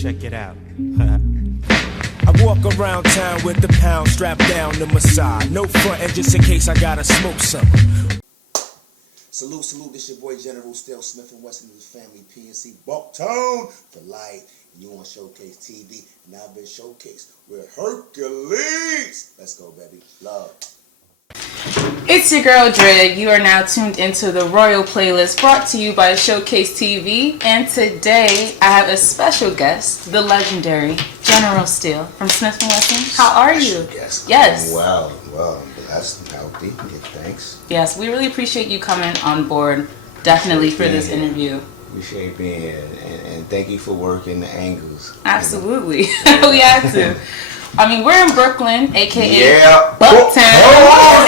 Check it out. I walk around town with the pound strapped down to my side. No frontin' just in case I gotta smoke something. Salute, this your boy General Steele, Smith & Wesson, his family, PNC, Bucktown for life. And you on Showcase TV, and I've been showcased with Hercules. Let's go, baby. Love. It's your girl Dre. You are now tuned into the Royal Playlist brought to you by Showcase TV. And today I have a special guest, the legendary General Steele from Smith & Wesson. How are you? Guest. Yes. Well, I'm blessed and healthy. Give thanks. Yes, we really appreciate you coming on board, definitely, for this interview. Appreciate being here, and thank you for working the angles. Absolutely. You know? We had to. I mean, we're in Brooklyn, aka Bucktown.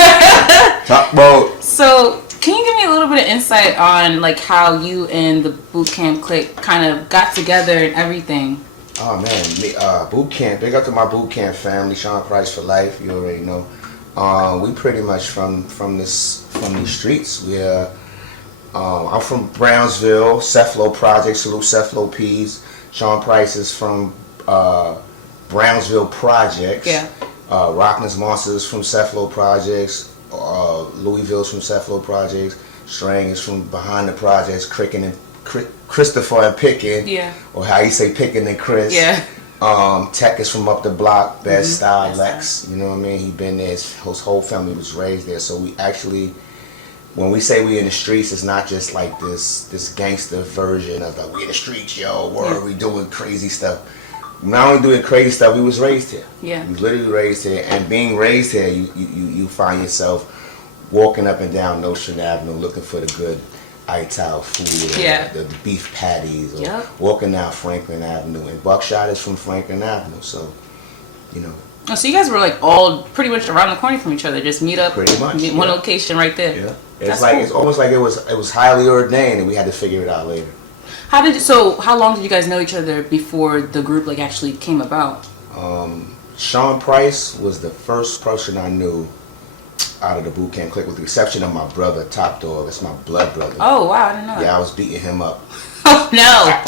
Top boat. So, can you give me a little bit of insight on like how you and the boot camp clique kind of got together and everything? Oh man, boot camp. Big up to my boot camp family, Sean Price for life. You already know. We pretty much from these streets. I'm from Brownsville, Cephalo Project. Salute Cephalo P's. Sean Price is from Brownsville Projects. Yeah. Rockland's Monsters from Cephalo Projects. Louisville's from Cephalo Projects. Strang is from behind the projects. Crickin' and Christopher and Pickin'. Yeah. Or how you say Pickin' and Chris. Yeah. Tech is from up the block. Best Style Lex. You know what I mean? He been there. His whole family was raised there. So we actually, when we say we in the streets, it's not just like this gangster version of like we in the streets, yo. We doing crazy stuff. Not only doing crazy stuff, we was raised here. Yeah. We was literally raised here, and being raised here, you find yourself walking up and down Nostrand Avenue looking for the good Ital food, or the beef patties, or walking down Franklin Avenue. And Buckshot is from Franklin Avenue, so you know. Oh, so you guys were like all pretty much around the corner from each other, just meet up, pretty much, one location right there. Yeah, it's almost like it was highly ordained, and we had to figure it out later. How long did you guys know each other before the group like actually came about? Sean Price was the first person I knew out of the boot camp clique, with the exception of my brother, Top Dog. That's my blood brother. Oh wow, I didn't know that. Yeah, I was beating him up. Oh no!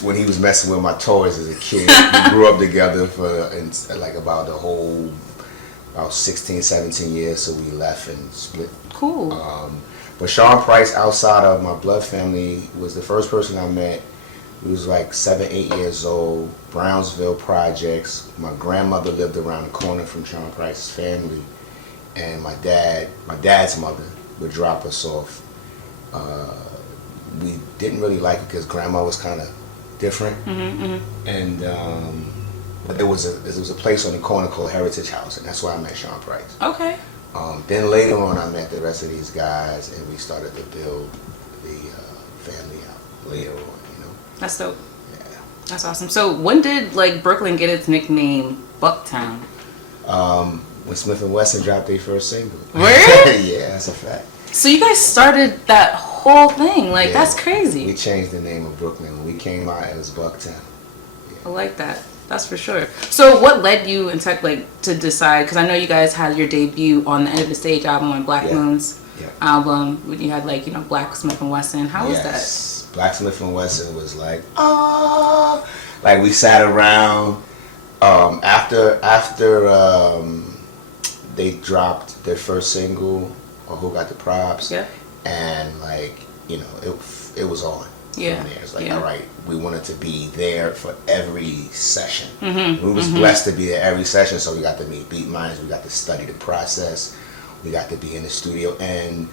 When he was messing with my toys as a kid. We grew up together for like about 16, 17 years, so we left and split. Cool. But Sean Price, outside of my blood family, was the first person I met. He was like 7, 8 years old, Brownsville Projects. My grandmother lived around the corner from Sean Price's family. And my dad's mother would drop us off. We didn't really like it because grandma was kind of different. And but there was a place on the corner called Heritage House, and that's where I met Sean Price. Okay. Then later on, I met the rest of these guys, and we started to build the family out later on, you know. That's dope. Yeah. That's awesome. So when did like Brooklyn get its nickname Bucktown? When Smith & Wesson dropped their first single. Really? Yeah, that's a fact. So you guys started that whole thing. Like, that's crazy. We changed the name of Brooklyn. When we came out, it was Bucktown. Yeah. I like that. That's for sure. So what led you in tech to decide, because I know you guys had your debut on the End of the Stage album on Black Moon's album, when you had like, you know, Black Smith & Wesson. How was that? Black Smith & Wesson was like, oh, like we sat around after they dropped their first single, or Who Got the Props, and like, you know, it was on. Yeah. It's like, all right, we wanted to be there for every session. We was blessed to be there every session, so we got to meet beat minds, we got to study the process, we got to be in the studio, and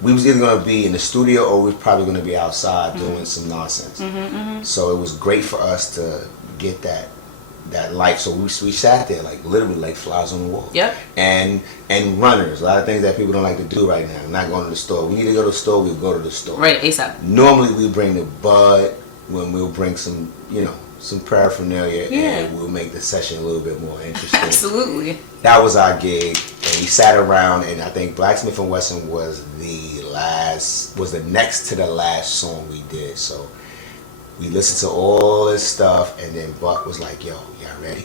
we was either going to be in the studio or we was probably going to be outside doing some nonsense. So it was great for us to get that life. So we sat there like literally like flies on the wall. And runners. A lot of things that people don't like to do right now. Not going to the store. We need to go to the store, we'll go to the store. Right, ASAP. Normally we bring the bud, when we'll bring some, you know, some paraphernalia, and we'll make the session a little bit more interesting. Absolutely. That was our gig, and we sat around, and I think Black Smith & Wesson was the next to the last song we did. So we listened to all this stuff, and then Buck was like, yo, y'all ready?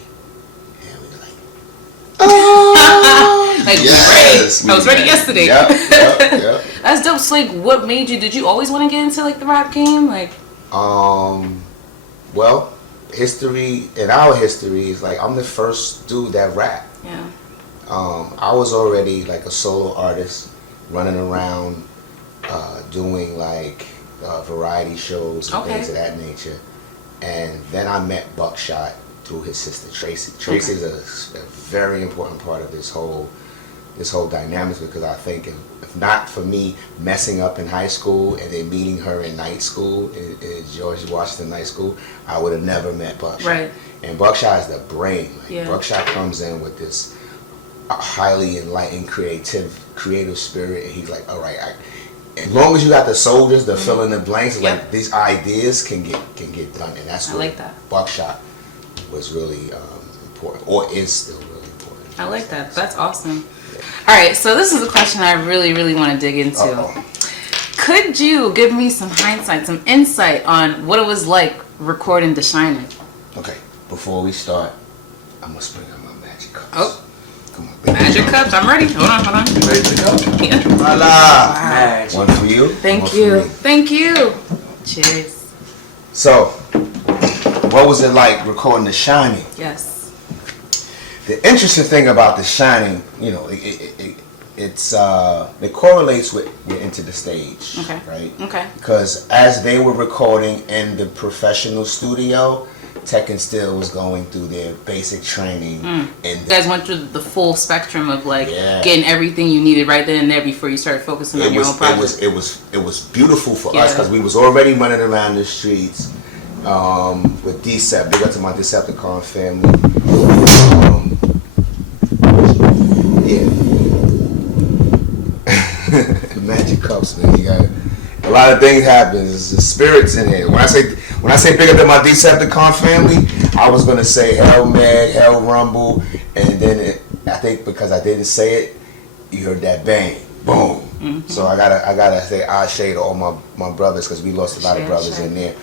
And we were like, oh, like, yes, ready. I was ready yesterday. Yep. That's dope. So, like, what made you, did you always want to get into, like, the rap game? Like, well, history, in our history, is like I'm the first dude that rap. Yeah. I was already like a solo artist, running around, doing like variety shows and things of that nature. And then I met Buckshot through his sister Tracy. Tracy is a very important part of this whole dynamic, because I think if not for me messing up in high school and then meeting her in night school, in George Washington Night School, I would have never met Buckshot. Right. And Buckshot is the brain. Like, Buckshot comes in with this highly enlightened creative spirit, and he's like, all right, as long as you got the soldiers to fill in the blanks, like these ideas can get done, and that's what like Buckshot was really important, or is still really important. I like that. That's awesome. All right, so this is a question I really, really want to dig into. Could you give me some hindsight, some insight on what it was like recording The Shining? Okay, before we start, I must bring out my magic cups. Oh. Come on, baby. Magic cups, I'm ready. Hold on. You ready to go? Yeah. Voila! One for you. Thank you. Thank you. Cheers. So, what was it like recording The Shining? Yes. The interesting thing about The Shining, you know, it correlates with Into the Stage, right? Okay. Because as they were recording in the professional studio, Tech and Steele was going through their basic training. And you guys went through the full spectrum of like getting everything you needed right then and there before you started focusing on your own project. It was beautiful for us, because we was already running around the streets with Decept. Big up to my Decepticon family. Magic cups, man. You got a lot of things happen. There's the spirits in it. When I say big up to my Decepticon family, I was gonna say Hell Meg, Hell Rumble, and then I think because I didn't say it, you heard that bang, boom. So I gotta say Ashe to all my brothers, because we lost a lot of brothers in there.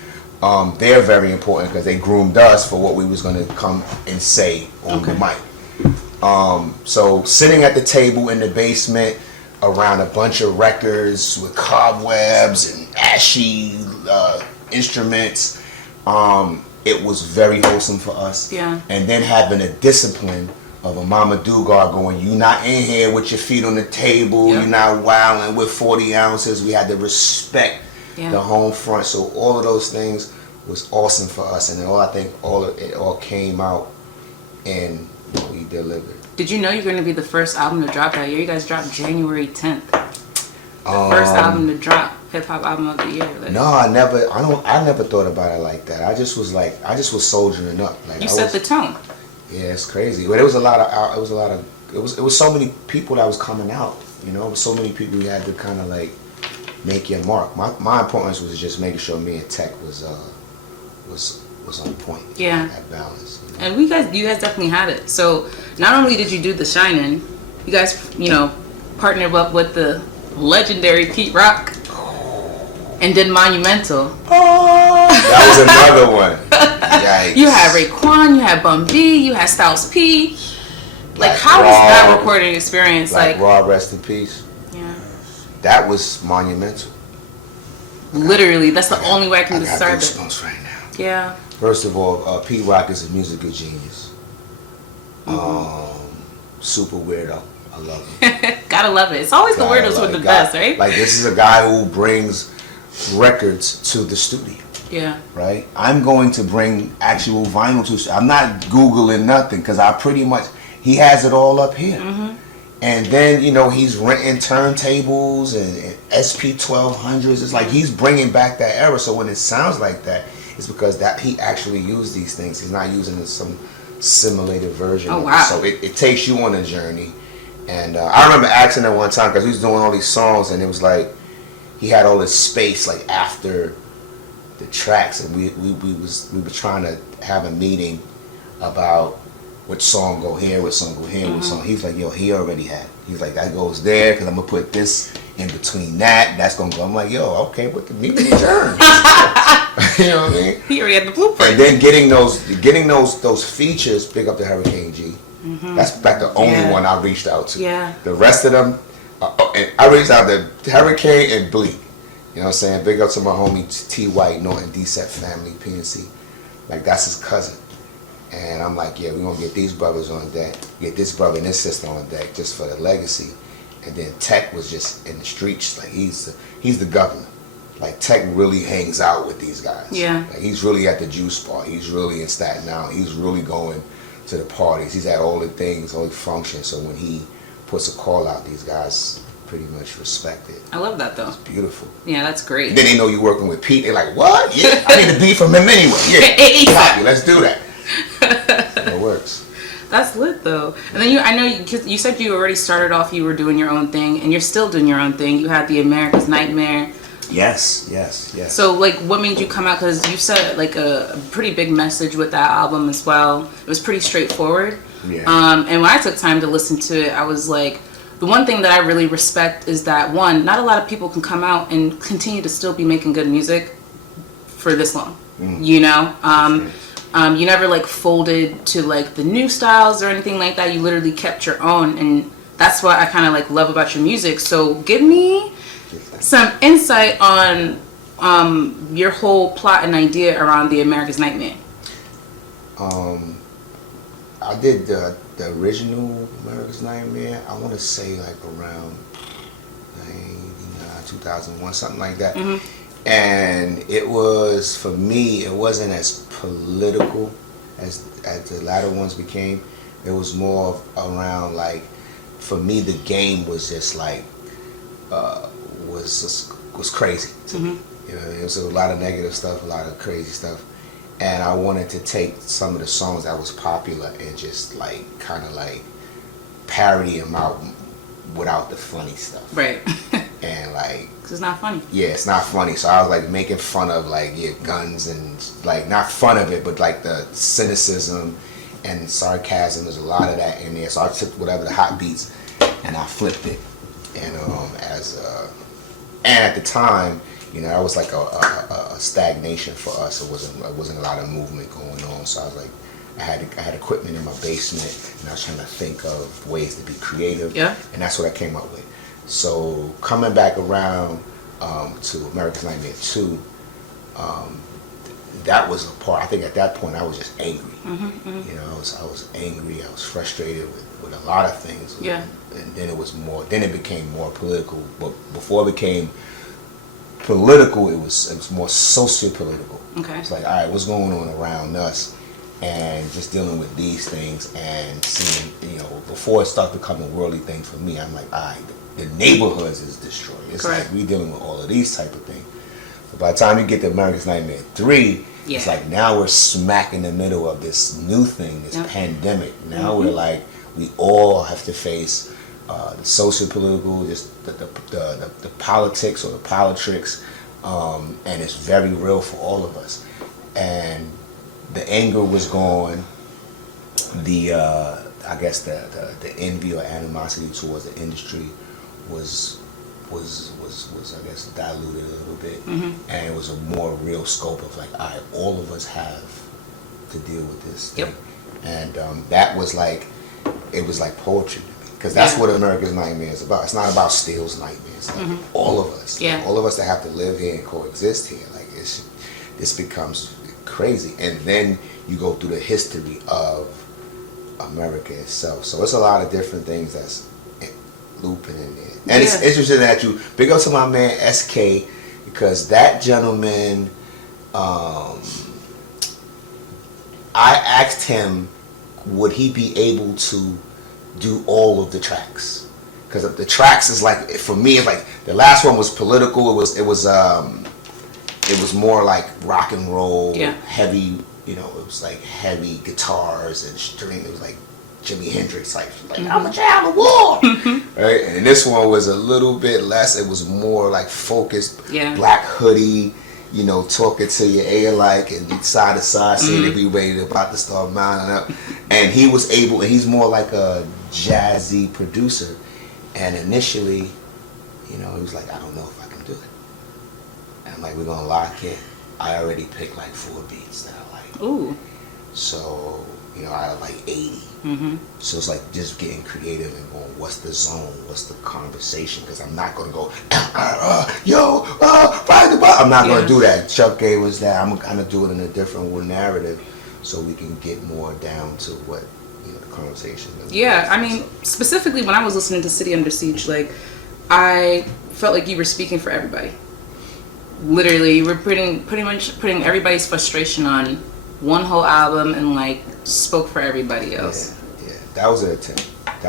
They're very important because they groomed us for what we was gonna come and say on the mic. So sitting at the table in the basement around a bunch of records with cobwebs and ashy instruments, it was very wholesome for us. Yeah. And then having a discipline of a Mama Dugard going, you not in here with your feet on the table, you're not wilding with 40 ounces. We had to respect the home front. So all of those things was awesome for us, and I think it all came out and we delivered. Did you know you're going to be the first album to drop that year? You guys dropped January 10th. The first album to drop, hip hop album of the year. Like, no, I never thought about it like that. I just was soldiering up. Like, you set the tone. Yeah, it's crazy. But it was so many people that was coming out. You know, so many people you had to kind of like make your mark. My importance was just making sure me and Tech was on point. Yeah. That balance. You know? And you guys definitely had it. So not only did you do The Shining, you guys, partnered up with the legendary Pete Rock and did Monumental. Oh, that was another one. Yikes. You had Raekwon, you had Bun B, you had Styles P. Like, how was that recording experience? Like Raw, rest in peace. Yeah. That was monumental. Literally, that's the only way I can describe it. I got goosebumps right now. Yeah. First of all, Pete Rock is a musical genius. Super weirdo. I love him. Gotta love it. It's always the weirdos with the best, right? Like, this is a guy who brings records to the studio. Yeah. Right? I'm going to bring actual vinyl to. I'm not Googling nothing, because he has it all up here. And then, he's renting turntables and SP 1200s. It's like he's bringing back that era. So when it sounds like that, it's because that he actually used these things. He's not using some simulated version. Oh, wow. So it takes you on a journey. And I remember asking him one time, because he was doing all these songs, and it was like he had all this space like after the tracks, and we were trying to have a meeting about which song go here, which song go here, which song. He's like, yo, he already had. He's like, that goes there, because I'm gonna put this in between that. That's gonna go. I'm like, yo, okay, what the music turns. You know what I mean? He already had the blueprint. And then getting those features, big up to Hurricane G. That's like the only one I reached out to. Yeah. The rest of them, and I reached out to Hurricane and Bleak. You know what I'm saying? Big up to my homie T White, Norton, D-Set family, PNC. Like, that's his cousin. And I'm like, yeah, we're going to get these brothers on deck, get this brother and this sister on deck just for the legacy. And then Tech was just in the streets. Like, he's the governor. Like, Tech really hangs out with these guys. Yeah. Like, he's really at the juice bar. He's really in Staten Island. He's really going to the parties. He's at all the things, all the functions. So when he puts a call out, these guys pretty much respect it. I love that, though. It's beautiful. Yeah, that's great. And then they know you're working with Pete. They're like, what? Yeah, I need to be from him anyway. Yeah, copy. Let's do that. It works. That's lit, though. And then I know you said you already started off, you were doing your own thing, and you're still doing your own thing. You had the America's Nightmare. Yes. So, like, what made you come out? Because you said, like, a pretty big message with that album as well. It was pretty straightforward. Yeah. And when I took time to listen to it, I was like, the one thing that I really respect is that, one, not a lot of people can come out and continue to still be making good music for this long. You know? You never, like, folded to, like, the new styles or anything like that. You literally kept your own, and that's what I kind of, like, love about your music. So give me some insight on your whole plot and idea around the America's Nightmare. I did the original America's Nightmare, I want to say like around 2001, something like that. And it was, for me, it wasn't as political as the latter ones became. It was more around, like, for me, the game was just like was crazy to me. You know, it was a lot of negative stuff, a lot of crazy stuff, and I wanted to take some of the songs that was popular and just like kind of like parody them out without the funny stuff. Right. And like, 'cause it's not funny. Yeah, it's not funny. So I was like making fun of like guns and like not fun of it, but like the cynicism and sarcasm. There's a lot of that in there. So I took whatever the hot beats and I flipped it. And and at the time, you know, that was like a stagnation for us. It wasn't a lot of movement going on. So I was like, I had equipment in my basement, and I was trying to think of ways to be creative. Yeah. And that's what I came up with. So coming back around to America's Nightmare 2, that was a part. I think at that point I was just angry. You know, I was angry. I was frustrated with a lot of things. Yeah. And then it was more. Then it became more political. But before it became political, it was more socio-political. Okay. It's like, all right, what's going on around us, and just dealing with these things and seeing, you know, before it started becoming a worldly thing for me, I'm like, all right, the neighborhoods is destroyed. It's Correct. like we dealing with all of these type of things. But by the time you get to America's Nightmare 3, it's like now we're smack in the middle of this new thing, this pandemic. Now we're like, we all have to face the socio-political, just the politics or the politricks, and it's very real for all of us. And the anger was gone. I guess the envy or animosity towards the industry was I guess diluted a little bit, and it was a more real scope of like, all of us have to deal with this thing. And that was like, it was like poetry, because that's what America's Nightmare is about. It's not about Steele's nightmare. It's like all of us, all of us that have to live here and coexist here. Like this becomes crazy, and then you go through the history of America itself. So it's a lot of different things that's looping in there. And it's interesting that you big up to my man SK, because that gentleman, I asked him, would he be able to do all of the tracks? Because the tracks is like, for me, like the last one was political. It was more like rock and roll, heavy. You know, it was like heavy guitars and string. It was like Jimi Hendrix type, like I'm a child of war, right? And this one was a little bit less. It was more like focused, black hoodie, you know, talking to your ear like and side to side, saying that we ready to about to start mounting up. And he was able, and he's more like a jazzy producer. And initially, you know, he was like, I don't know if I can do it. And I'm like, we're gonna lock it. I already picked like 4 beats that I like. Ooh. So out of like 80. So it's like just getting creative and going, what's the zone, what's the conversation? Because I'm not gonna go, I'm not gonna do that. Chuck gave us that. I'm gonna do it in a different narrative, so we can get more down to what the conversation is. Yeah, I mean, specifically when I was listening to City Under Siege, like I felt like you were speaking for everybody. Literally, you were pretty much putting everybody's frustration on one whole album and like spoke for everybody else. Yeah, that was the attempt. Like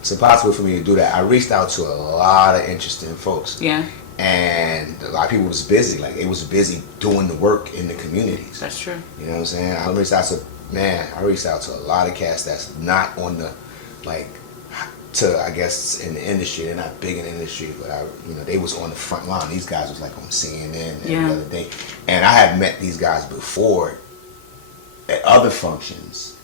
it's impossible for me to do that. I reached out to a lot of interesting folks. Yeah. And a lot of people was busy. Like, it was busy doing the work in the communities. That's true. You know what I'm saying? I reached out to a lot of cats that's not on the, like, I guess in the industry. They're not big in the industry, but they was on the front line. These guys was like on CNN every other day. And I had met these guys before at other functions,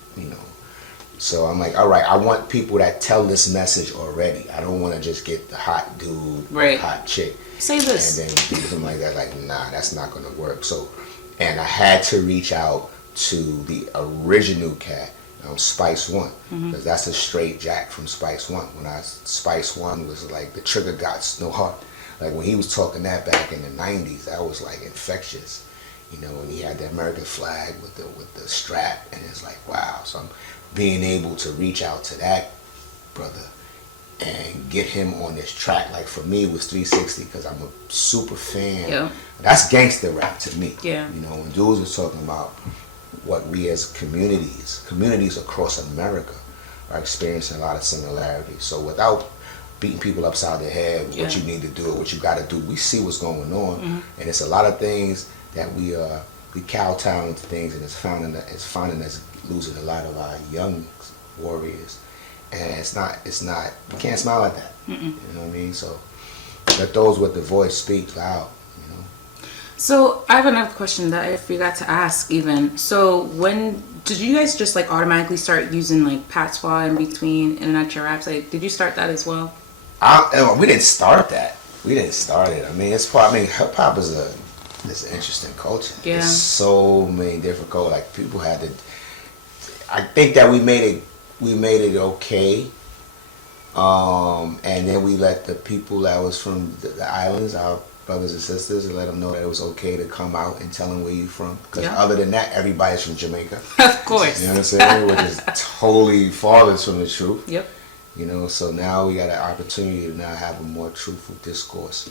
So I'm like, all right, I want people that tell this message already. I don't want to just get the hot dude, hot chick. Say this. And then do something like that. Like, nah, that's not going to work. So, and I had to reach out to the original cat, Spice One, because that's a straight jack from Spice One. Spice One was like, the trigger got no heart. Like, when he was talking that back in the 90s, that was like infectious. When he had the American flag with the strap, and it's like, wow. So I'm being able to reach out to that brother and get him on this track. Like, for me, it was 360 because I'm a super fan. Yeah. That's gangster rap to me. Yeah. When dudes was talking about what we as communities across America are experiencing a lot of similarities. So without beating people upside their head with what you need to do or what you got to do, we see what's going on, and it's a lot of things that we kowtow into things, and it's finding us losing a lot of our young warriors, and it's not we can't smile at that. You know what I mean? So let those with the voice speak loud. So I have another question that I forgot to ask even. So when did you guys just like automatically start using like patois in between your raps? Like, did you start that as well? We didn't start that. We didn't start it. I mean, hip hop is an interesting culture. Yeah. There's so many different cultures. Like, people had to. I think that we made it okay. And then we let the people that was from the islands, our brothers and sisters, and let them know that it was okay to come out and tell them where you from. Because other than that, everybody's from Jamaica. Of course. You know what I'm saying? Which is totally farthest from the truth. Yep. So now we got an opportunity to now have a more truthful discourse.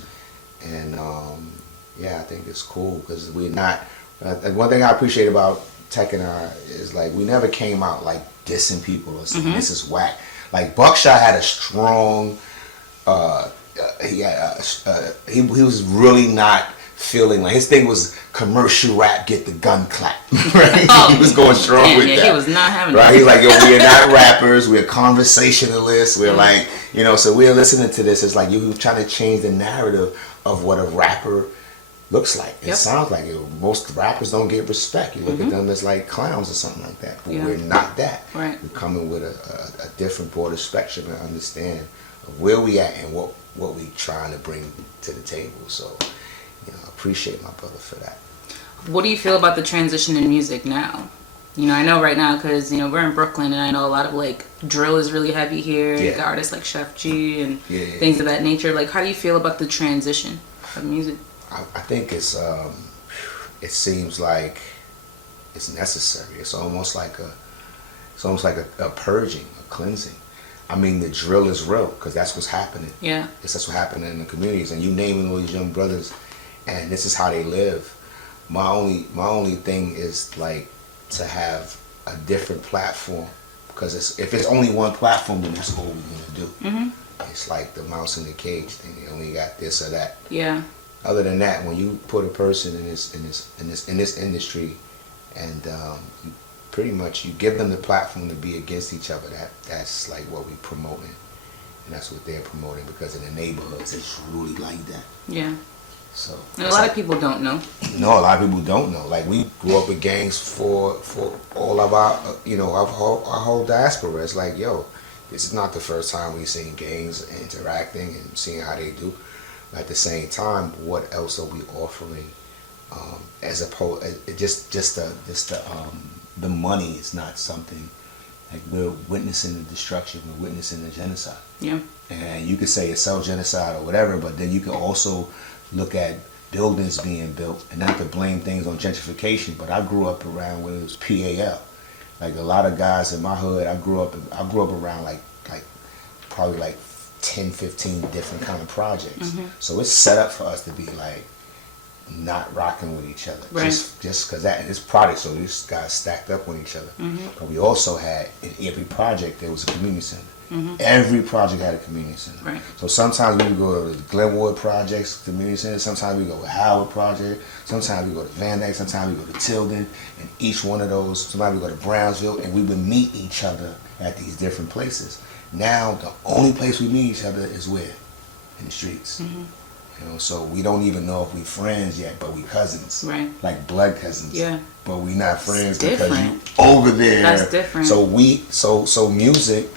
And I think it's cool because we're not. One thing I appreciate about Tech and I is like we never came out like dissing people or saying this is whack. Like, Buckshot had a strong. He was really not feeling like his thing was commercial rap, get the gun clap. Right? He was going strong with that. He was not having right. He's like, yo, we are not rappers, we're conversationalists. We're like, so we're listening to this. It's like you trying to change the narrative of what a rapper looks like. It sounds like it. Most rappers don't get respect. You look at them as like clowns or something like that. But we're not that. Right. We're coming with a different, broader spectrum and understand of where we at and what we trying to bring to the table. So, I appreciate my brother for that. What do you feel about the transition in music now? I know right now because, we're in Brooklyn, and I know a lot of, like, drill is really heavy here. You got artists like Chef G and things of that nature. Like, how do you feel about the transition of music? I think it seems like it's necessary. It's almost like a purging, a cleansing. I mean, the drill is real because that's what's happening. Yeah. That's what's happening in the communities, and you naming all these young brothers, and this is how they live. My only thing is like to have a different platform, because if it's only one platform, then that's all we're gonna do. It's like the mouse in the cage thing. You only got this or that. Yeah. Other than that, when you put a person in this industry, and you pretty much you give them the platform to be against each other, that's like what we promoting, and that's what they're promoting, because in the neighborhoods it's really like that. Yeah. So and a lot of people don't know. No, a lot of people don't know. Like, we grew up with gangs for all of our our whole diaspora. It's like, yo, this is not the first time we've seen gangs interacting and seeing how they do. At the same time, what else are we offering? As opposed, just the the money is not something, like we're witnessing the destruction, we're witnessing the genocide. Yeah. And you could say it's self-genocide or whatever, but then you can also look at buildings being built, and not to blame things on gentrification, but I grew up around when it was PAL. Like a lot of guys in my hood, I grew up around like probably like 10, 15 different kind of projects. Mm-hmm. So it's set up for us to be like not rocking with each other. Right. Just because that this project, so these guys stacked up on each other. Mm-hmm. But we also had, in every project there was a community center. Mm-hmm. Every project had a community center. Right. So sometimes we would go to the Glenwood projects, community center. Sometimes we go to Howard project. Sometimes we go to Van Dyke. Sometimes we go to Tilden. And each one of those, sometimes we go to Brownsville, and we would meet each other at these different places. Now the only place we meet each other is where? In the streets. Mm-hmm. You know, so we don't even know if we friends yet, but we cousins. Right. Like blood cousins. Yeah. But we not friends It's because you different. over there. That's different. So music,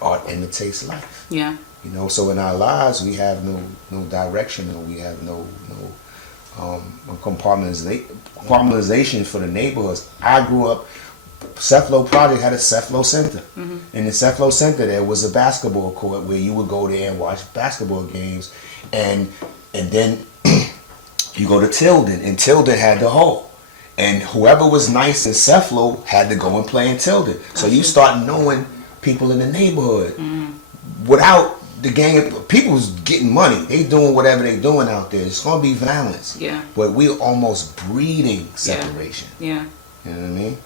art imitates life. Yeah. You know, so in our lives we have no direction, or we have no compartmentalization for the neighborhoods. I grew up, Ceflo Project had a Ceflo Center. Mm-hmm. In the Ceflo Center there was a basketball court where you would go there and watch basketball games, and then you go to Tilden, and Tilden had the hole. And whoever was nice in Ceflo had to go and play in Tilden. So you start knowing people in the neighborhood. Mm-hmm. Without the gang, people's getting money. They doing whatever they doing out there. It's gonna be violence. Yeah. But we're almost breeding separation. Yeah. You know what I mean?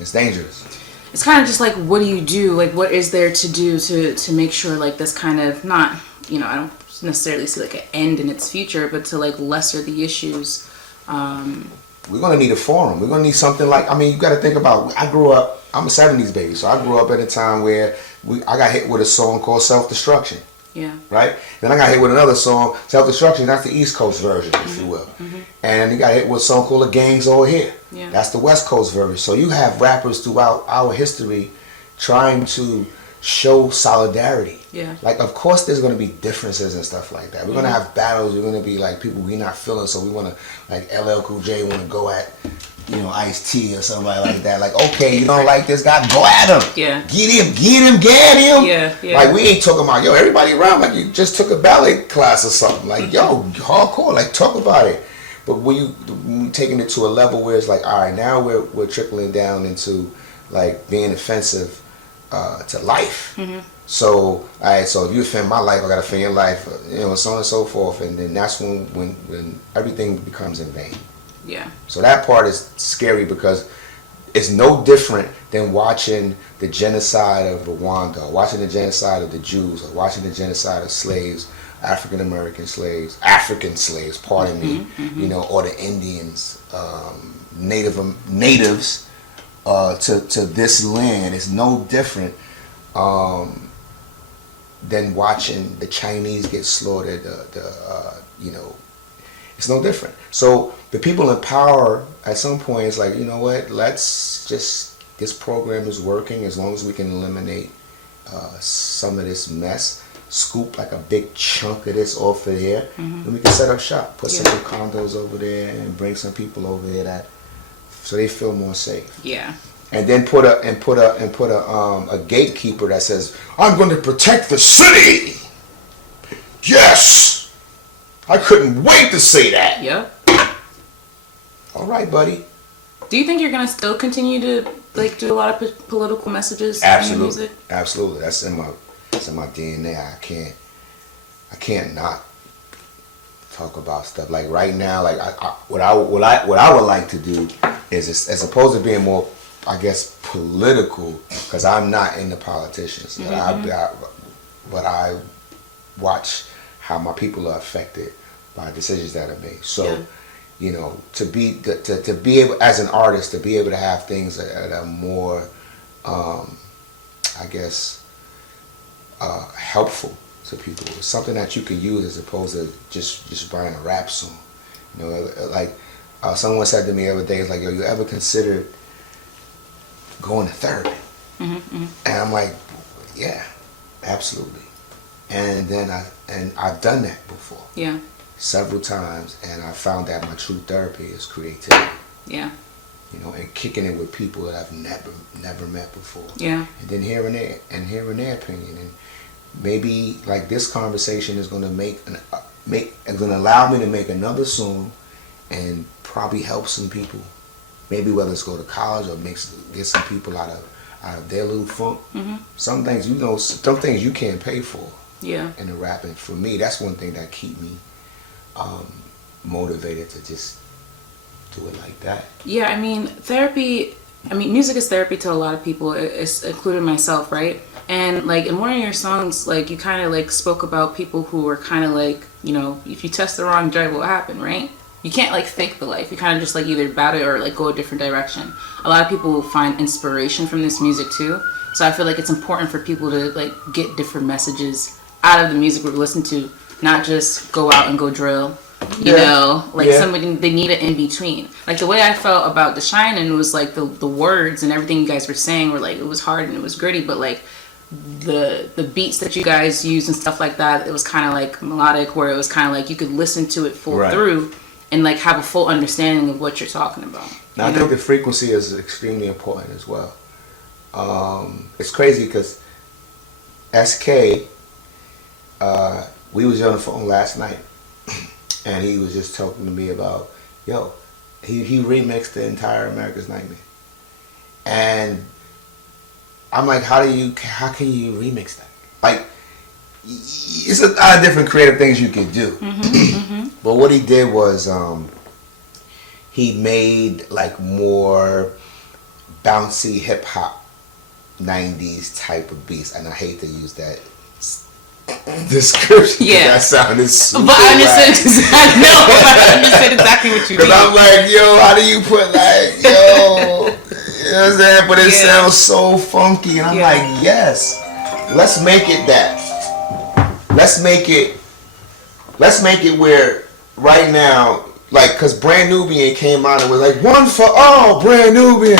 It's dangerous. It's kind of just like, what do you do? Like, what is there to do to make sure, like, this kind of, not, you know, I don't necessarily see like an end in its future, but to like lesser the issues. We're gonna need a forum. We're gonna need something like, I mean, you got to think about, I grew up, I'm a 70s baby, so I grew up at a time where I got hit with a song called Self-Destruction. Yeah. Right? Then I got hit with another song, Self-Destruction. That's the East Coast version, if you will. Mm-hmm. And you got hit with a song called The Gang's All Here. Yeah. That's the West Coast version. So you have rappers throughout our history trying to show solidarity. Yeah. Like, of course there's going to be differences and stuff like that. We're going to have battles. We're going to be like people we're not feeling, so we want to, like LL Cool J want to go at, you know, Ice-T or somebody like that. Like, okay, you don't like this guy, go at him. Yeah. Get him. Yeah, yeah. Like, we ain't talking about, yo, everybody around like you just took a ballet class or something. Like, yo, hardcore, like, talk about it. But when you taking it to a level where it's like, all right, now we're trickling down into, like, being offensive to life. Mm-hmm. So, all right, so if you offend my life, I got to offend your life, you know, so on and so forth. And then that's when everything becomes in vain. Yeah. So that part is scary because it's no different than watching the genocide of Rwanda, or watching the genocide of the Jews, or watching the genocide of slaves, African slaves, pardon me, Mm-hmm. you know, or the Indians, natives to this land. It's no different than watching the Chinese get slaughtered. You know, it's no different. So the people in power at some point is like, you know what? Let's just, this program is working as long as we can eliminate some of this mess, scoop like a big chunk of this off of there, and we can set up shop, put some new condos over there, and bring some people over there so they feel more safe. Yeah. And then put a gatekeeper that says, I'm going to protect the city. Yes, I couldn't wait to say that. Yep. All right, buddy. Do you think you're gonna still continue to like do a lot of political messages in your music? Absolutely. That's in my DNA. I can't not talk about stuff. Like right now, like what I would like to do is, as opposed to being more, I guess, political, because I'm not into politicians, but I watch how my people are affected by decisions that are made. So, you know, to be able, as an artist, to be able to have things that are more, I guess, helpful to people. It's something that you can use as opposed to just buying a rap song. You know, like someone said to me the other day, it's like, yo, you ever considered going to therapy? And I'm like, yeah, absolutely. And then I've done that before. Yeah. Several times, and I found that my true therapy is creativity. Yeah. and kicking it with people that I've never met before. Yeah. And then hearing their opinion, and maybe like this conversation is gonna gonna allow me to make another song, and probably help some people. Maybe whether it's go to college or get some people out of their little funk. Mm-hmm. Some things you can't pay for. Yeah. In the rapping, for me, that's one thing that keep me motivated to just do it like that. Yeah, I mean, music is therapy to a lot of people, it's including myself, right? And like in one of your songs, like you kind of like spoke about people who were kind of like, if you test the wrong drug, what will happen, right? You can't like fake the life. You kind of just like either bat it or like go a different direction. A lot of people will find inspiration from this music too. So I feel like it's important for people to like get different messages out of the music we listen to, not just go out and go drill. Somebody, they need it in between. Like the way I felt about The Shining was like the words and everything you guys were saying were like, it was hard and it was gritty, but like the beats that you guys use and stuff like that, it was kind of like melodic, where it was kind of like you could listen to it full through and like have a full understanding of what you're talking about. Now I think the frequency is extremely important as well. It's crazy because SK, we was on the phone last night, and he was just talking to me about, he remixed the entire America's Nightmare, and I'm like, how can you remix that? Like, it's a lot of different creative things you can do. Mm-hmm, mm-hmm. But what he did was, he made like more bouncy hip hop 90s type of beats, and I hate to use that description. Yeah, that sounded super. But I understood. I understood exactly what you mean. Because I'm like, how do you put like, you know what I'm saying? But it sounds so funky, and I'm like, yes, let's make it that. Let's make it where right now, like, cause Brand Nubian came out and was like, one for all, Brand Nubian,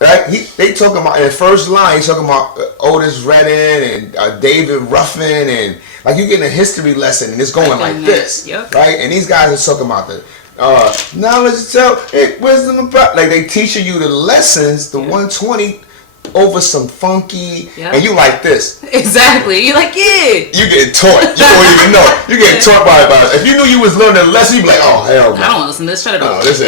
right? They talking about in the first line. He's talking about Otis Redding and David Ruffin, and like you getting a history lesson, and it's going like this, right? And these guys are talking about the knowledge itself, wisdom, and like they teaching you the lessons, the 120 over some funky, and you like this. Exactly. You're like, you getting taught. You don't even know. You getting taught by it. If you knew you was learning a lesson, you'd be like, oh hell no. I don't want to listen to this. Shut it up. No, this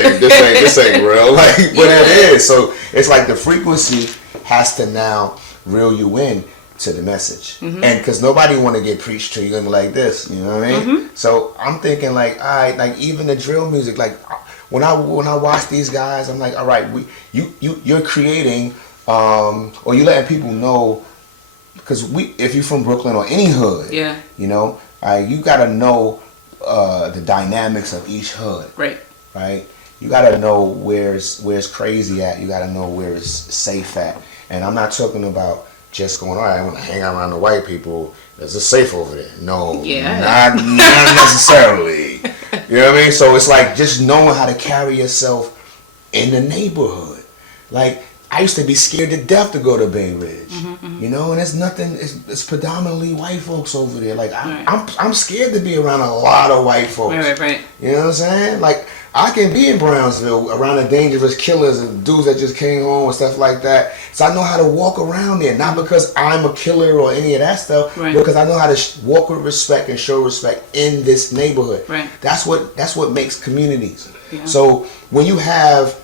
ain't real. Like, but it is. So it's like the frequency has to now reel you in to the message, and because nobody want to get preached to, you're gonna be like this. You know what I mean? So I'm thinking like, all right, like even the drill music, like when I watch these guys, I'm like, all right, you're creating. Or you letting people know, because if you're from Brooklyn or any hood, you gotta know the dynamics of each hood, right? You gotta know where's crazy at. You gotta know where it's safe at. And I'm not talking about just going, all right, I want to hang out around the white people. There's a safe over there. No, not necessarily. You know what I mean? So it's like just knowing how to carry yourself in the neighborhood, like. I used to be scared to death to go to Bay Ridge, and it's nothing. It's predominantly white folks over there. Like I'm scared to be around a lot of white folks. Right. You know what I'm saying? Like I can be in Brownsville around the dangerous killers and dudes that just came home and stuff like that. So I know how to walk around there, not because I'm a killer or any of that stuff, but because I know how to walk with respect and show respect in this neighborhood. Right. That's what makes communities. Yeah. So when you have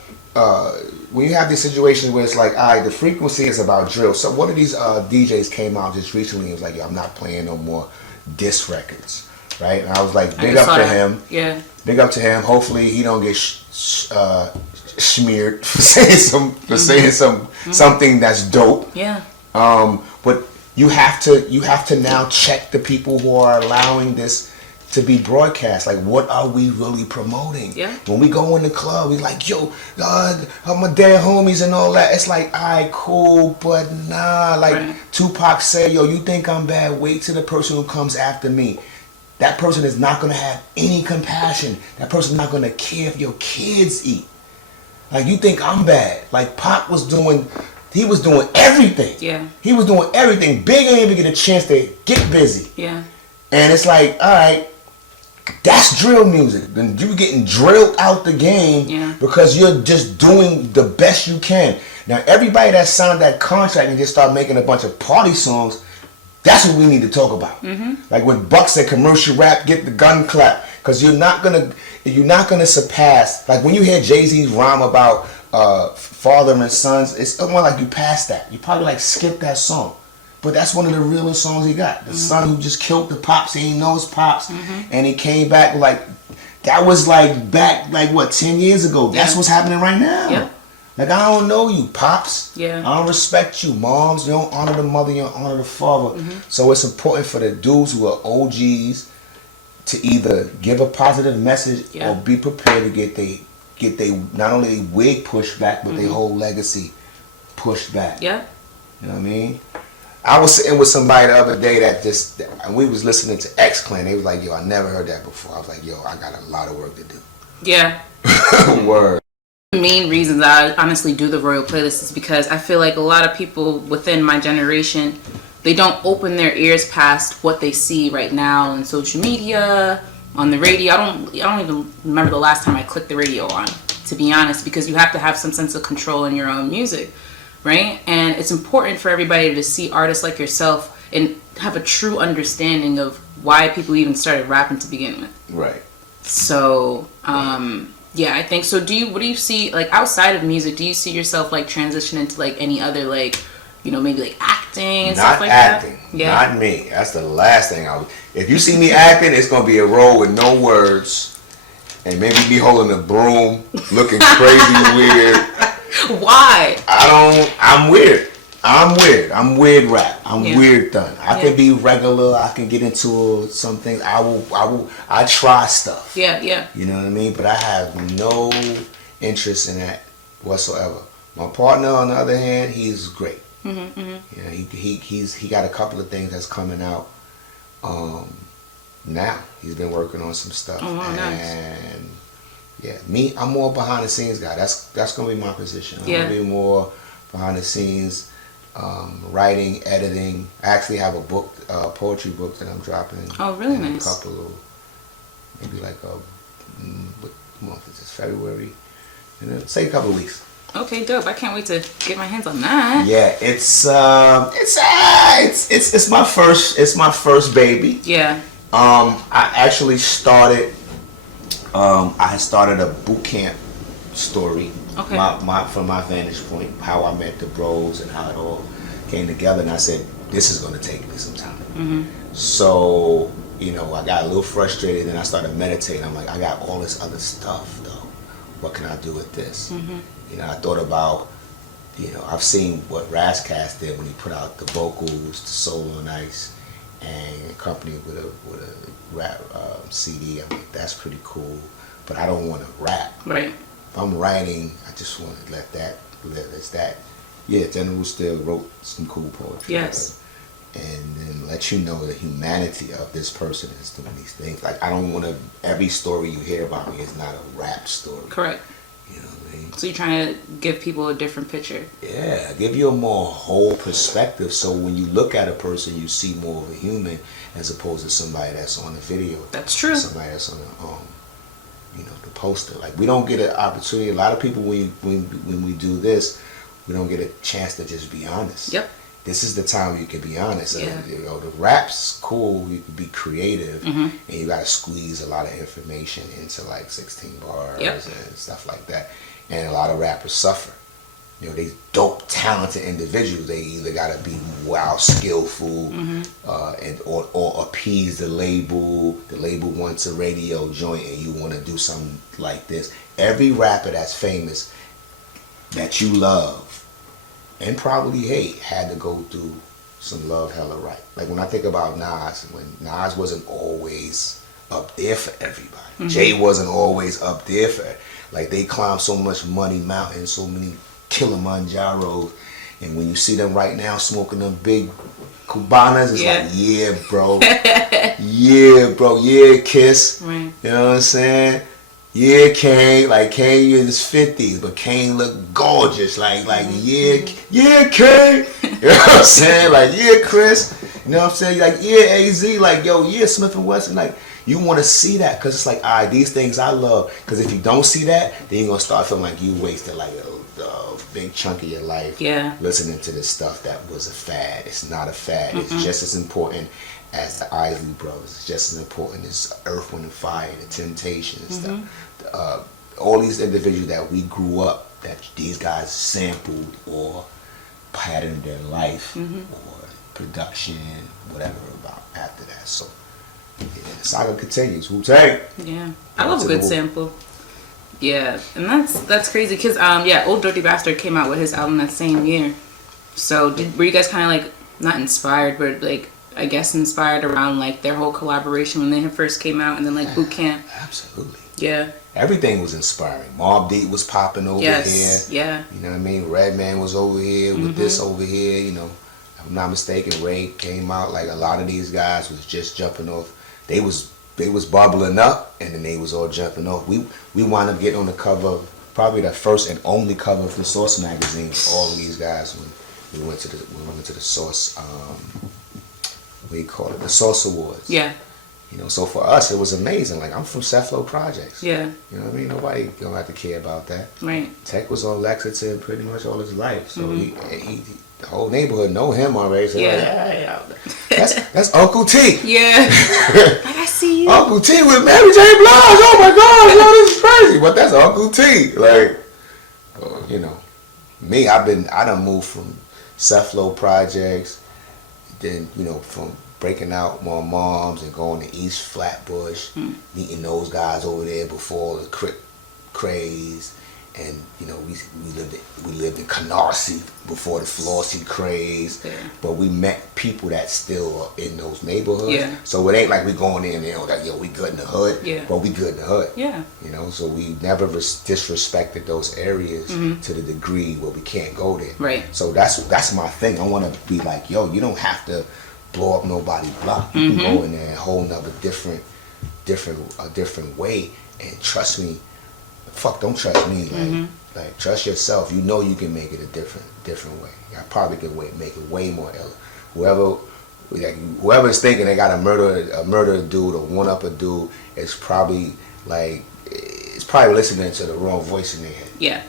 these situations where it's like, all right, the frequency is about drill. So one of these DJs came out just recently and was like, I'm not playing no more diss records, right? And I was like, big up to him. Yeah. Big up to him. Hopefully he don't get smeared for saying something that's dope. Yeah. But you have to now check the people who are allowing this to be broadcast. Like, what are we really promoting? Yeah. When we go in the club, we like, yo, my dead homies and all that. It's like, all right, cool, but nah. Like Tupac said, yo, you think I'm bad? Wait till the person who comes after me. That person is not gonna have any compassion. That person's not gonna care if your kids eat. Like, you think I'm bad? Like Pac was doing. He was doing everything. Yeah. He was doing everything. Big ain't even get a chance to get busy. Yeah. And it's like, all right. That's drill music. Then you getting drilled out the game because you're just doing the best you can. Now everybody that signed that contract and just start making a bunch of party songs, that's what we need to talk about. Like when Buck said commercial rap, get the gun clap, because you're not gonna surpass. Like when you hear Jay-Z's rhyme about father and sons, it's more like you passed that. You probably like skip that song. But that's one of the realest songs he got. The son who just killed the pops, he didn't know his pops, and he came back like, that was like back like what, 10 years ago. That's what's happening right now. Yep. Like, I don't know you, pops. Yeah. I don't respect you, moms. You don't honor the mother, you don't honor the father. So it's important for the dudes who are OGs to either give a positive message or be prepared to get they not only their wig pushed back, but their whole legacy pushed back. Yeah. You know what I mean? I was sitting with somebody the other day and we was listening to X Clan. They was like, yo, I never heard that before. I was like, yo, I got a lot of work to do. Yeah. Word. The main reasons I honestly do the Royal Playlist is because I feel like a lot of people within my generation, they don't open their ears past what they see right now on social media, on the radio. I don't even remember the last time I clicked the radio on, to be honest, because you have to have some sense of control in your own music, right? And it's important for everybody to see artists like yourself and have a true understanding of why people even started rapping to begin with. Right. So, yeah, I think so. What do you see, like, outside of music, do you see yourself like transitioning to like any other, like, you know, maybe like acting and stuff like that? Not acting. Yeah. Not me. That's the last thing if you see me acting, it's gonna be a role with no words and maybe me holding a broom, looking crazy weird. Why? I'm weird. I'm weird rap. I'm weird done. I can be regular. I can get into some things. I try stuff. Yeah. You know what I mean? But I have no interest in that whatsoever. My partner, on the other hand, he's great. You know, he got a couple of things that's coming out now. He's been working on some stuff. Oh, wow, and yeah, me, I'm more behind the scenes guy. That's gonna be my position. I'm gonna be more behind the scenes. Writing, editing. I actually have a book, poetry book that I'm dropping. Oh, really nice. A couple of, maybe like what month is this? February. Say a couple of weeks. Okay, dope. I can't wait to get my hands on that. Yeah, it's my first baby. Yeah. I actually started. I started a boot camp story. Okay. From my vantage point, how I met the bros and how it all came together, and I said, this is going to take me some time. So, you know, I got a little frustrated, and I started meditating. I'm like, I got all this other stuff, though. What can I do with this? You know, I thought about, you know, I've seen what Razcast did when he put out the vocals, the Soul on Ice, and accompanied with a rap CD. I'm like, that's pretty cool, but I don't want to rap. Right. If I'm writing, I just want to let that live. It's that. Yeah, General Steele wrote some cool poetry. Yes. And then let you know the humanity of this person is doing these things. Like, I don't want to, every story you hear about me is not a rap story. Correct. You know what I mean? So you're trying to give people a different picture. Yeah, give you a more whole perspective, so when you look at a person, you see more of a human as opposed to somebody that's on the video. That's true. Somebody that's on the you know, the poster. Like, we don't get an opportunity. A lot of people, when we do this, we don't get a chance to just be honest. Yep. This is the time you can be honest. Yeah. You know, the rap's cool. You can be creative, and you got to squeeze a lot of information into like 16 bars and stuff like that. And a lot of rappers suffer. You know, they dope, talented individuals. They either gotta be wild, skillful, or appease the label. The label wants a radio joint, and you want to do something like this. Every rapper that's famous, that you love, and probably hate, had to go through some love hella right. Like when I think about Nas, when Nas wasn't always up there for everybody. Jay wasn't always up there for. Like, they climbed so much money mountain, so many Kilimanjaros, and when you see them right now smoking them big Cubanas, it's like, yeah, bro. Yeah, bro. Yeah, Kiss. Right. You know what I'm saying? Yeah, Kane. Like, Kane in his 50s, but Kane looked gorgeous. Like, yeah, Kane. You know what I'm saying? Like, yeah, Chris. You know what I'm saying? Like, yeah, AZ. Like, yo, yeah, Smith and Wesson. Like, You want to see that because it's like, all right, these things I love. Because if you don't see that, then you're gonna start feeling like you wasted like a big chunk of your life listening to this stuff that was a fad. It's not a fad. It's just as important as the Isley Brothers. It's just as important as Earth, Wind and Fire, the Temptations, all these individuals that we grew up, that these guys sampled or patterned their life or production, whatever about after that. So the saga continues. Wu-Tang. Yeah, I love a good sample. Yeah, and that's crazy because Old Dirty Bastard came out with his album that same year. So were you guys kind of like not inspired, but like I guess inspired around like their whole collaboration when they first came out, and then like Boot Camp? Absolutely. Yeah. Everything was inspiring. Mobb Deep was popping over here. Yeah. You know what I mean? Redman was over here with this over here. You know, if I'm not mistaken, Ray came out. Like a lot of these guys was just jumping off. They was bubbling up, and then they was all jumping off. We wound up getting on the cover of probably the first and only cover of the Source magazine. All of these guys when we went to the Source. What do you call it? The Source Awards. Yeah. You know, so for us, it was amazing. Like, I'm from Cephalo Projects. Yeah. You know what I mean? Nobody gonna have to care about that. Right. Tech was on Lexington pretty much all his life. So he the whole neighborhood know him already. So that's Uncle T. Yeah. Like, I see you. Uncle T with Mary J. Blige. Oh my God, yo, this is crazy. But that's Uncle T. Like, you know, me, I done moved from Cephalo Projects, then, you know, from breaking out more moms and going to East Flatbush, meeting those guys over there before the Crip craze, and you know we lived in Canarsie before the Flossie craze, but we met people that still are in those neighborhoods. Yeah. So it ain't like we going in there like, yo, we good in the hood, but we good in the hood. Yeah. You know, so we never disrespected those areas to the degree where we can't go there. Right. So that's my thing. I want to be like, yo, you don't have to blow up nobody's block. You can go in there and whole nother different way, and trust me. Fuck, don't trust me. Like trust yourself. You know you can make it a different way. I probably can make it way more ill. Whoever is thinking they got to murder a dude or one up a dude is probably listening to the wrong voice in their head. Yeah.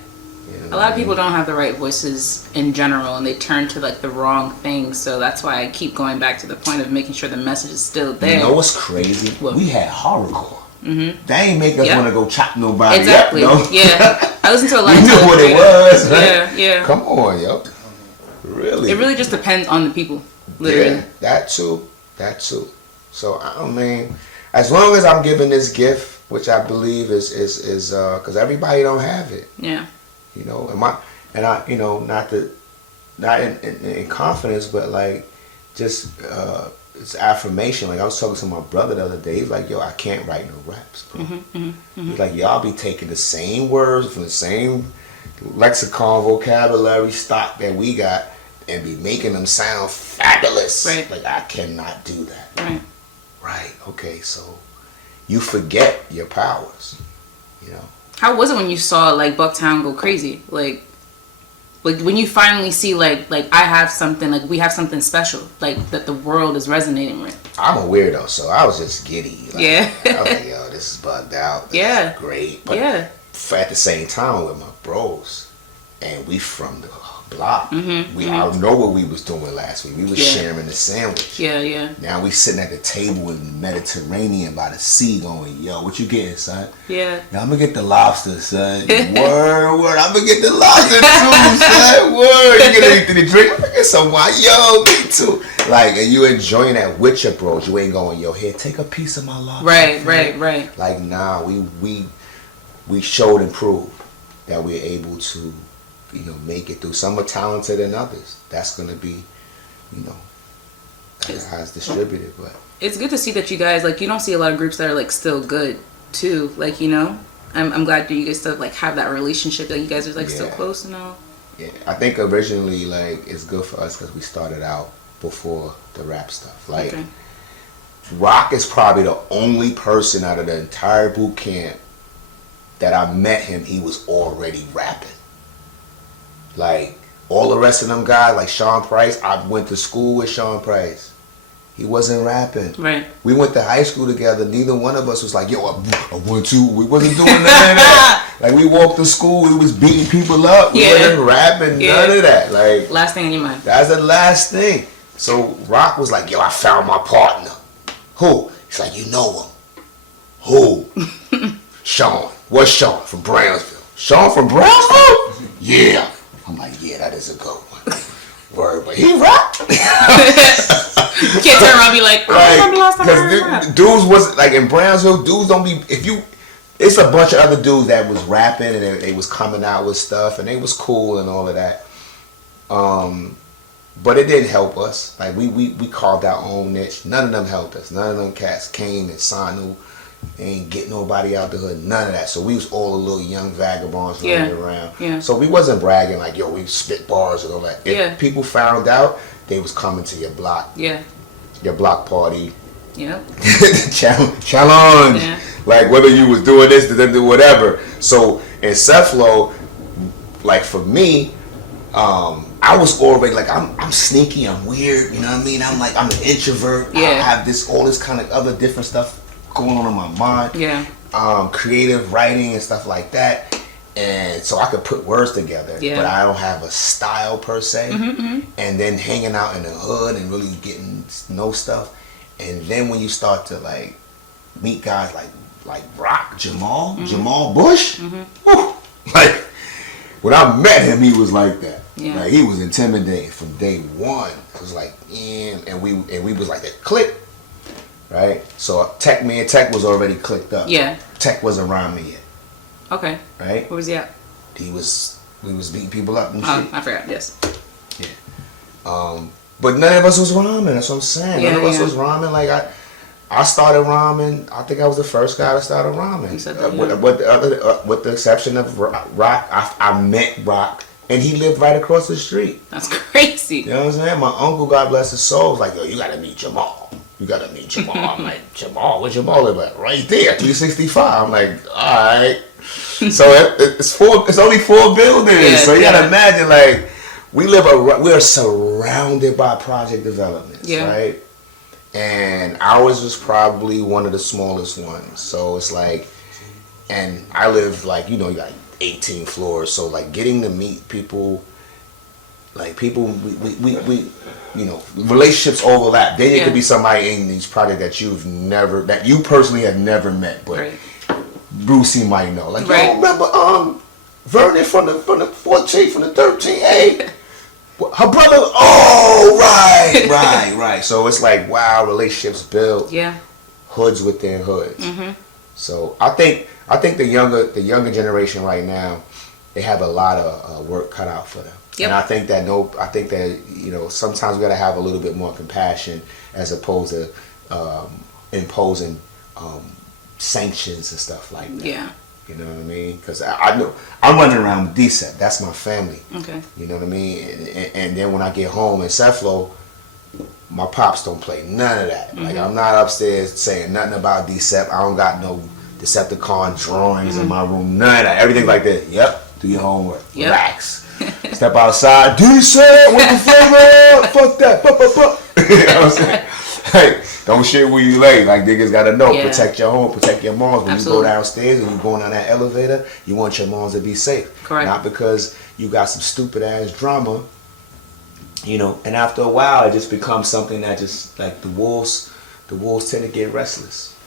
You know a lot of people don't have the right voices in general, and they turn to like the wrong things. So that's why I keep going back to the point of making sure the message is still there. You know what's crazy? What? We had horrorcore. They ain't make us want to go chop nobody exactly. up. No? Yeah. I listened to a lot of You knew what it was, right? Yeah. Come on, yo. Really? It really just depends on the people. Literally. Yeah, that too. So I mean, as long as I'm giving this gift, which I believe is because everybody don't have it. Yeah. You know, and I you know, not in confidence, but like just it's affirmation. Like I was talking to my brother the other day. He's like, yo, I can't write no raps, bro. He's like, y'all be taking the same words from the same lexicon, vocabulary stock that we got and be making them sound fabulous. Right. Like I cannot do that. Right. Okay, so you forget your powers, you know. How was it when you saw like Bucktown go crazy? Like when you finally see like I have something, like we have something special, like that the world is resonating with. I'm a weirdo, so I was just giddy. Like, yeah. I was like, yo, this is bugged out. This is great. But at the same time with my bros, and we from the block. I know what we was doing last week. We was sharing the sandwich. Yeah. Now we sitting at the table in the Mediterranean by the sea going, yo, what you getting, son? Yeah. Now I'm gonna get the lobster, son. Word. I'm gonna get the lobster too, son. Word. You get anything to drink? I'm gonna get some wine. Yo, me too. Like, and you enjoying that with your bros. You ain't going, yo, here, take a piece of my lobster. Right. Like, nah, we showed and proved that we're able to, you know, make it through. Some are talented than others. That's gonna be, you know, that's how it's distributed. But it's good to see that you guys, like, you don't see a lot of groups that are like still good too. Like, you know, I'm glad that you guys still like have that relationship, that you guys are like still close and all. Yeah, I think originally like it's good for us because we started out before the rap stuff. Like, Rock is probably the only person out of the entire boot camp that I met him, he was already rapping. Like, all the rest of them guys, like Sean Price, I went to school with Sean Price. He wasn't rapping. Right. We went to high school together. Neither one of us was like, yo, I want to. We wasn't doing none of that. Like, we walked to school, we was beating people up. We wasn't rapping, none of that. Like, last thing in your mind. That's the last thing. So Rock was like, yo, I found my partner. Who? He's like, you know him. Who? Sean. What's Sean? From Brownsville. Sean from Brownsville? Yeah. I'm like, yeah, that is a good one. Word, but he rap. You can't turn around and be like, because dudes was like in Brownsville, dudes don't be, if you, it's a bunch of other dudes that was rapping and they was coming out with stuff and they was cool and all of that. But it didn't help us. Like we carved our own niche. None of them helped us. None of them cats came and signed. Ain't get nobody out the hood. None of that. So we was all a little young vagabonds running around. Yeah. So we wasn't bragging like, yo, we spit bars and all that. If people found out, they was coming to your block. Yeah. Your block party. Yeah. Challenge. Yeah. Like whether you was doing this, to them, do whatever. So in Cephalo, like for me, I was already like I'm sneaky, I'm weird, you know what I mean? I'm an introvert. Yeah. I have all this kind of other different stuff going on in my mind. Yeah. Creative writing and stuff like that. And so I could put words together, but I don't have a style per se. And then hanging out in the hood and really getting to know stuff. And then when you start to like meet guys like Rock, Jamal Bush, whew, like when I met him, he was like that. Yeah. Like he was intimidating from day one. It was like, and we was like a clique, right? So Tech was already clicked up. Yeah. Tech wasn't rhyming yet. Okay. Right? Where was he at? We was beating people up and shit. I forgot. Yes. Yeah. But none of us was rhyming. That's what I'm saying. None of us was rhyming. Like I started rhyming. I think I was the first guy that started rhyming. You said that, with the exception of Rock, I met Rock, and he lived right across the street. That's crazy. You know what I'm saying? My uncle, God bless his soul, was like, yo, you gotta meet Jamal. You gotta meet Jamal. I'm like, Jamal? Where Jamal live at? Right there, 365. I'm like, all right. So it's only 4 buildings. So you gotta imagine, like, we're surrounded by project developments, right? And ours was probably one of the smallest ones. So it's like, and I live like, you got 18 floors. So like getting to meet people, like people, we relationships overlap. Then it could be somebody in these projects that you personally have never met, but Brucey might know. Like, yo, remember Vernon from the 14th, from the 13th, hey. Her brother, right. So it's like, wow, relationships built. Yeah. Hoods within hoods. So I think the younger generation right now, they have a lot of work cut out for them. Yep. And I think that sometimes we gotta have a little bit more compassion as opposed to imposing sanctions and stuff like that. Yeah. You know what I mean? Because I know I'm running around with DCEP. That's my family. Okay. You know what I mean? And then when I get home in Cephalo, my pops don't play none of that. Like I'm not upstairs saying nothing about DCEP. I don't got no Decepticon drawings in my room. None of that. Everything like that. Yep. Do your homework. Yep. Relax. Step outside. DCEP with the flavor. Fuck that. You know what I'm saying? Hey, don't shit where you lay. Like niggas gotta know. Yeah. Protect your home, protect your moms. When you go downstairs and you going down that elevator, you want your moms to be safe. Correct. Not because you got some stupid ass drama. And after a while it just becomes something that just like the wolves tend to get restless.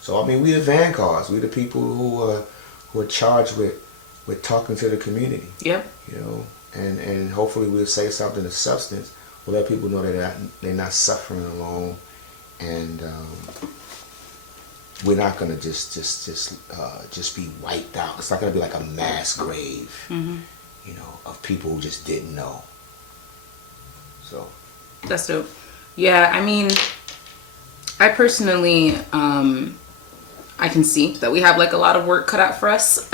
So I mean we the vanguards. We the people who are charged with talking to the community. Yep. And hopefully we'll say something of substance. We'll let people know that they're not suffering alone, and we're not gonna just be wiped out. It's not gonna be like a mass grave, of people who just didn't know. So that's dope. Yeah, I mean, I personally, I can see that we have like a lot of work cut out for us,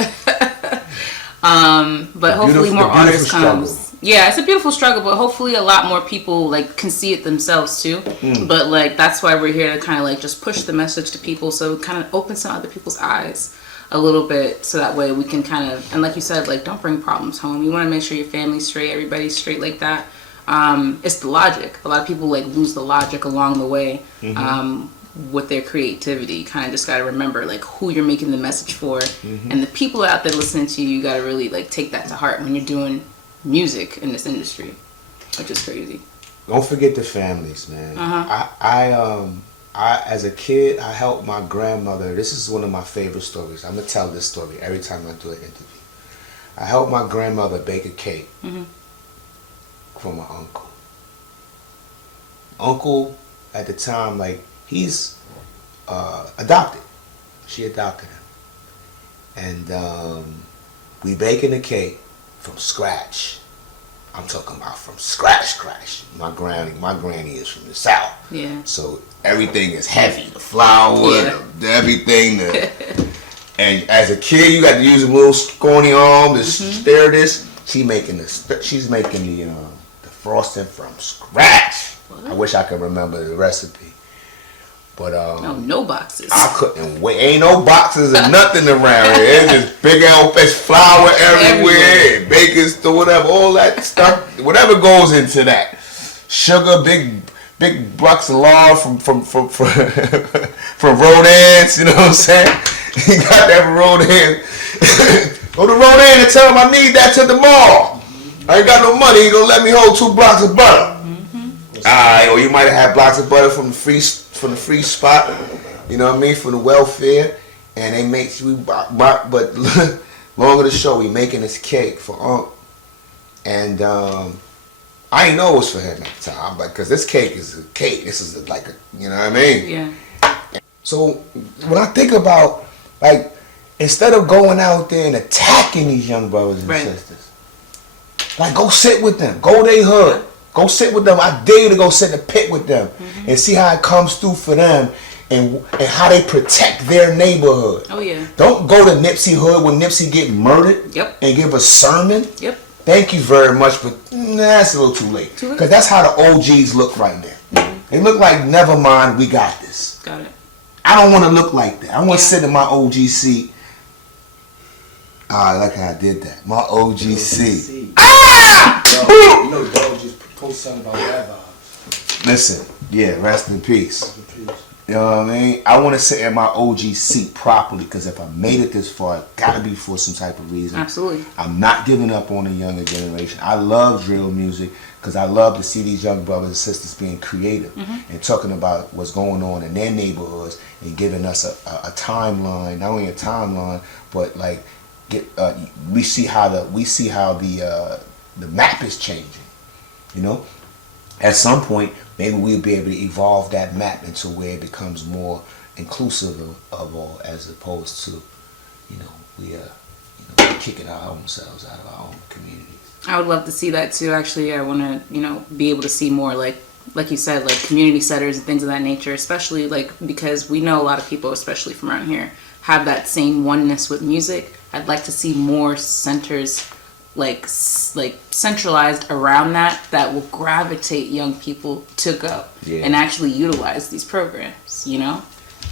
but hopefully more artists comes. Yeah, it's a beautiful struggle, but hopefully a lot more people like can see it themselves too. But like that's why we're here to kind of like just push the message to people, so it kind of open some other people's eyes a little bit, so that way we can kind of, and like you said, like don't bring problems home. You want to make sure your family's straight, everybody's straight like that. it's the logic. A lot of people like lose the logic along the way. With their creativity, you kind of just got to remember like who you're making the message for, and the people out there listening to you. You got to really like take that to heart when you're doing music in this industry, which is crazy. Don't forget the families, man. I as a kid, I helped my grandmother. This is one of my favorite stories. I'm gonna tell this story every time I do an interview. I helped my grandmother bake a cake for my uncle. Uncle at the time, like, he's adopted. She adopted him. And we baking the cake from scratch. I'm talking about from scratch. My granny is from the South. Yeah. So everything is heavy. The flour, everything. And as a kid, you got to use a little scrawny arm to stir this. She's making the frosting from scratch. What? I wish I could remember the recipe. But no boxes. I couldn't wait. Ain't no boxes and nothing around here. It's just big old flour everywhere, and baking store, whatever, all that stuff, whatever goes into that. Sugar, big bucks of lard from Rodin's, you know what I'm saying? You got that from Rodin. Go to Rodin and tell him I need that to the mall. I ain't got no money. You gonna let me hold 2 blocks of butter? Alright, or you might have had blocks of butter from the free spot, you know what I mean, from the welfare, and they make you. But long of the show, we making this cake for Unc, and I didn't know it was for him at the time, but because this cake is a cake, this is like a, you know what I mean? Yeah. So when I think about, like, instead of going out there and attacking these young brothers and sisters, like, go sit with them, go to their hood. Go sit with them. I dare you to go sit in the pit with them and see how it comes through for them and how they protect their neighborhood. Oh, yeah. Don't go to Nipsey hood when Nipsey get murdered and give a sermon. Yep. Thank you very much, but that's a little too late. Because that's how the OGs look right now. They look like, never mind, we got this. Got it. I don't want to look like that. I want to sit in my OG seat. I like how I did that. My OG seat. Ah! You know, dog just post something about that vibe. Listen, rest in peace. You know what I mean? I want to sit in my OG seat properly, because if I made it this far, it got to be for some type of reason. Absolutely. I'm not giving up on the younger generation. I love drill music because I love to see these young brothers and sisters being creative and talking about what's going on in their neighborhoods and giving us a timeline, not only a timeline, but like we see how the map is changing. You know, at some point, maybe we'll be able to evolve that map into where it becomes more inclusive of all, as opposed to, we kicking our own selves out of our own communities. I would love to see that too. Actually, I want to, be able to see more like you said, like community centers and things of that nature, especially like because we know a lot of people, especially from around here, have that same oneness with music. I'd like to see more centers like centralized around that will gravitate young people to go and actually utilize these programs,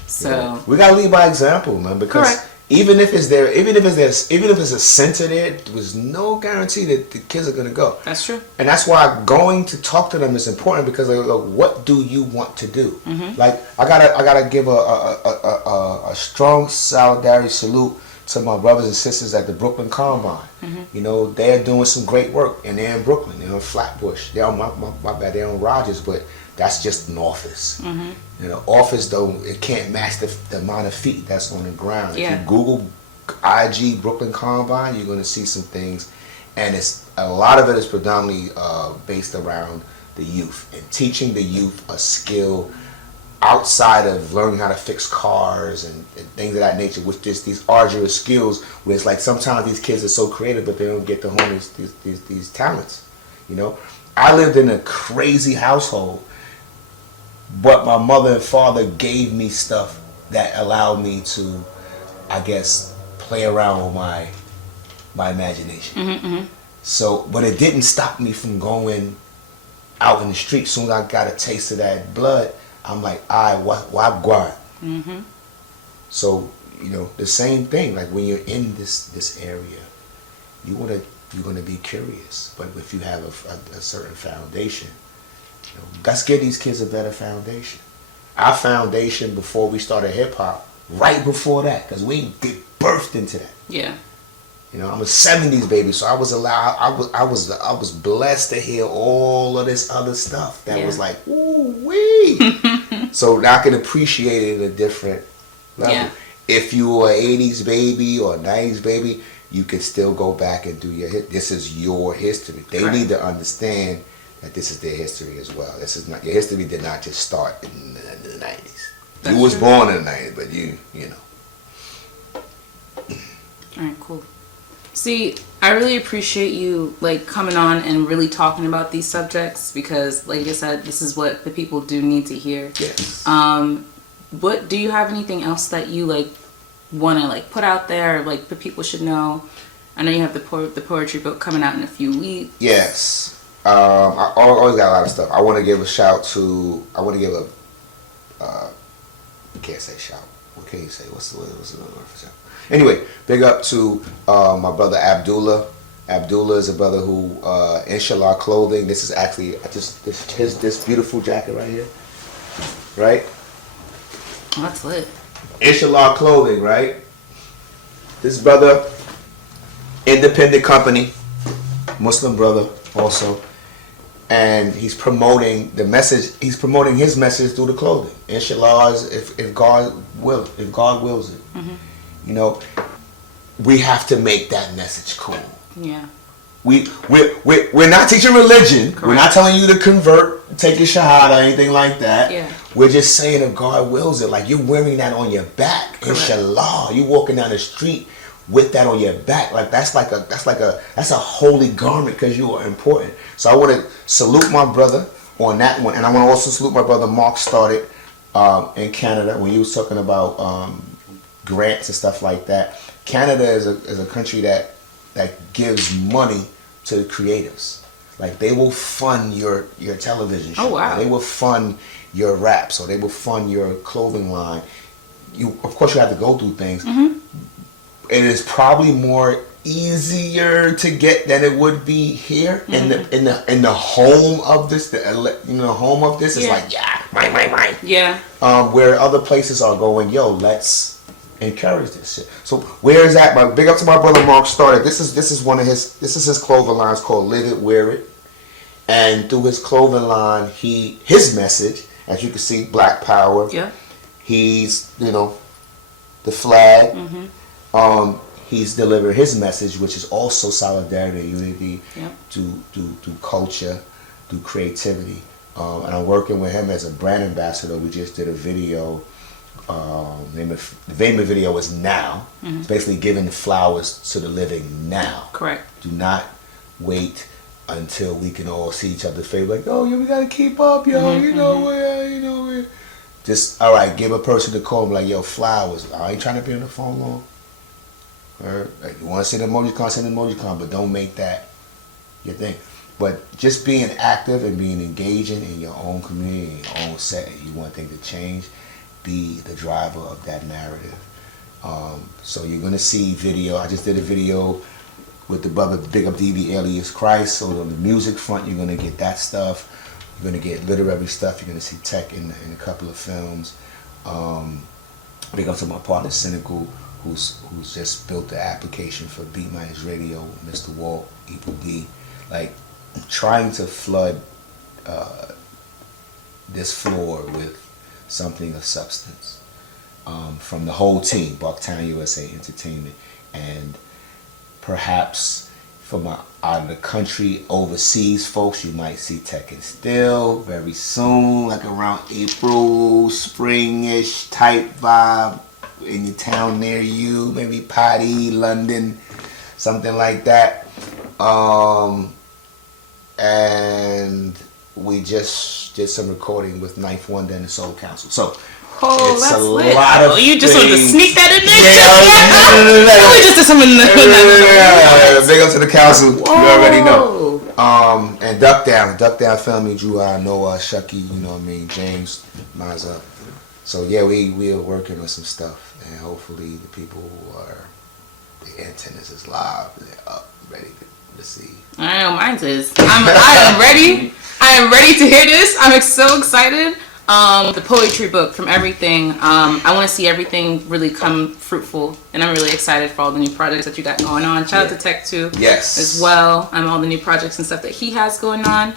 So we gotta lead by example, man, because even if it's a center there was no guarantee that the kids are gonna go. That's true. And that's why going to talk to them is important, because what do you want to do? Like I gotta give a strong solidarity salute to my brothers and sisters at the Brooklyn Combine. They're doing some great work, and they're in Brooklyn. They're in Flatbush. They're on my bad. They're on Rogers, but that's just an office. Office though, it can't match the amount of feet that's on the ground. If you Google IG Brooklyn Combine, you're gonna see some things, and a lot of it is predominantly based around the youth and teaching the youth a skill outside of learning how to fix cars and things of that nature, with just these arduous skills where it's like sometimes these kids are so creative but they don't get to hone these talents. I lived in a crazy household, but my mother and father gave me stuff that allowed me to, I guess, play around with my imagination. So, but it didn't stop me from going out in the street. As soon as I got a taste of that blood, I'm like, why grind? So, the same thing. Like when you're in this area, you want to you're going to be curious. But if you have a certain foundation, you know, let's give these kids a better foundation. Our foundation before we started hip hop, right before that, because we get birthed into that. Yeah. You know, I'm a '70s baby, so I was allowed. I was blessed to hear all of this other stuff that was like, ooh wee. So now I can appreciate it at a different level. Yeah. If you were an '80s baby or a '90s baby, you can still go back and do your hit. This is your history. They Correct. need to understand that this is their history as well. This is not your history. Did not just start in the '90s. You was born in the '90s, but you know. All right, cool. See, I really appreciate you like coming on and really talking about these subjects because, like I said, this is what the people do need to hear. Yes. What do you have anything else that you like want to like put out there, or, like the people should know? I know you have the poetry book coming out in a few weeks. Yes. I always got a lot of stuff. I want to give a shout to. I want to give a. You can't say shout. What can you say? What's the word for shout? Anyway, big up to my brother Abdullah. Abdullah is a brother who, Inshallah Clothing. This is actually this beautiful jacket right here, right? Oh, that's lit. Inshallah Clothing, right? This brother, independent company, Muslim brother also, and he's promoting the message. He's promoting his message through the clothing. Inshallah is if God wills it. Mm-hmm. You know, we have to make that message cool. Yeah. We're not teaching religion. Correct. We're not telling you to convert, take your shahada, or anything like that. Yeah. We're just saying if God wills it, like you're wearing that on your back. Correct. Inshallah, you walking down the street with that on your back, like that's a holy garment because you are important. So I want to salute my brother on that one, and I want to also salute my brother Mark started in Canada when you was talking about grants and stuff like that. Canada is a country that gives money to the creators. Like they will fund your television show. Oh wow. They will fund your raps, or they will fund your clothing line. Of course you have to go through things. Mm-hmm. It is probably more easier to get than it would be here in the home of this. The home of this is like mine. Yeah. Where other places are going, yo, let's encourage this shit. So where is that? My big up to my brother Mark started. This is his clothing line. It's called Live It, Wear It. And through his clothing line, his message, as you can see, Black Power. Yeah. He's the flag. Mm-hmm. He's delivered his message, which is also solidarity and unity Yep. through culture, through creativity. And I'm working with him as a brand ambassador. We just did a video. The name of the video is Now. Mm-hmm. It's basically giving flowers to the living now. Correct. Do not wait until we can all see each other's face. Like, oh, we gotta keep up, yo. Mm-hmm. We just all right. Give a person the call. Like, yo, flowers. I ain't trying to be on the phone long. Or like, you want to send an emoji, send an emoji, but don't make that your thing. But just being active and being engaging in your own community, your own set, you want things to change. Be the driver of that narrative. So you're gonna see video. I just did a video with the brother Big Up DB alias Christ. So on the music front, you're gonna get that stuff. You're gonna get literary stuff. You're gonna see tech in a couple of films. Big up to my partner Cynical, who's just built the application for Beat Minus Radio, Mr. Walt, Equal D, like trying to flood this floor with something of substance from the whole team, Bucktown USA Entertainment, and perhaps from out of the country, overseas folks, you might see Tech and Steele very soon, like around April, spring-ish type vibe in your town near you, maybe Paddy, London, something like that. And we just did some recording with Ninth Wonder and the Soul Council. So it's that's a lit. lot of you just wanted to things. sneak that in there? Yeah, We just did some in the big up to the council. You already know. Whoa. And Duck Down family, Drew, Noah, Shucky, you know what I mean, James, Maza. So yeah, we are working on some stuff, and hopefully the people who are the antennas is live, they're up. ready to see. I know mine is. I am ready. I am ready to hear this. I'm so excited. The poetry book from everything. I want to see everything really come fruitful, and I'm really excited for all the new projects that you got going on. Shout out to Tech 2 as well. All the new projects and stuff that he has going on.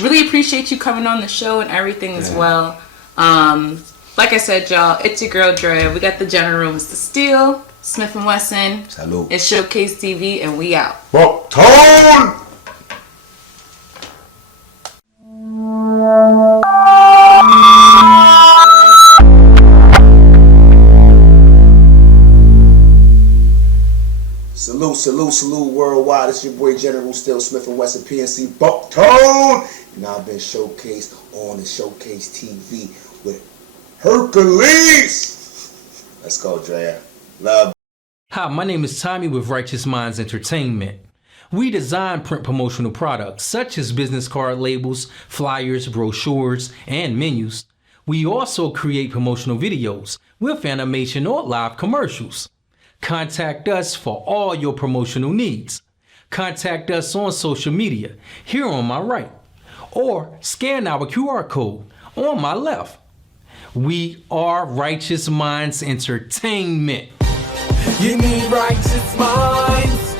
Really appreciate you coming on the show and everything as well. Like I said, y'all, it's your girl Dre. We got the general, Mr. Steele, Smith & Wesson. Salute. It's Showcase TV, and we out. Tone! Salute worldwide. It's your boy General Steele, Smith & Wesson, PNC, Bucktown. And I've been showcased on the Showcase TV with Hercules. Let's go, Drea. Love. Hi, my name is Tommy with Righteous Minds Entertainment. We design print promotional products such as business card labels, flyers, brochures, and menus. We also create promotional videos with animation or live commercials. Contact us for all your promotional needs. Contact us on social media here on my right, or scan our QR code on my left. We are Righteous Minds Entertainment. You need righteous minds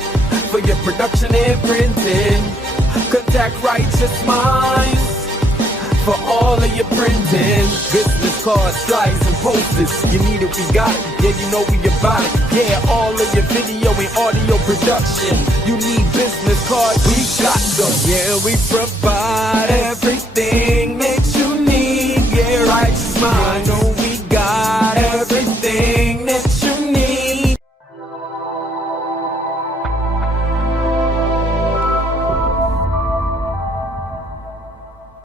for your production and printing. Contact Righteous Minds for all of your printing. Business cards, flyers, and posters. You need it, we got it. Yeah, you know we about it. Yeah, all of your video and audio production. You need business cards, we got them. Yeah, we provide everything.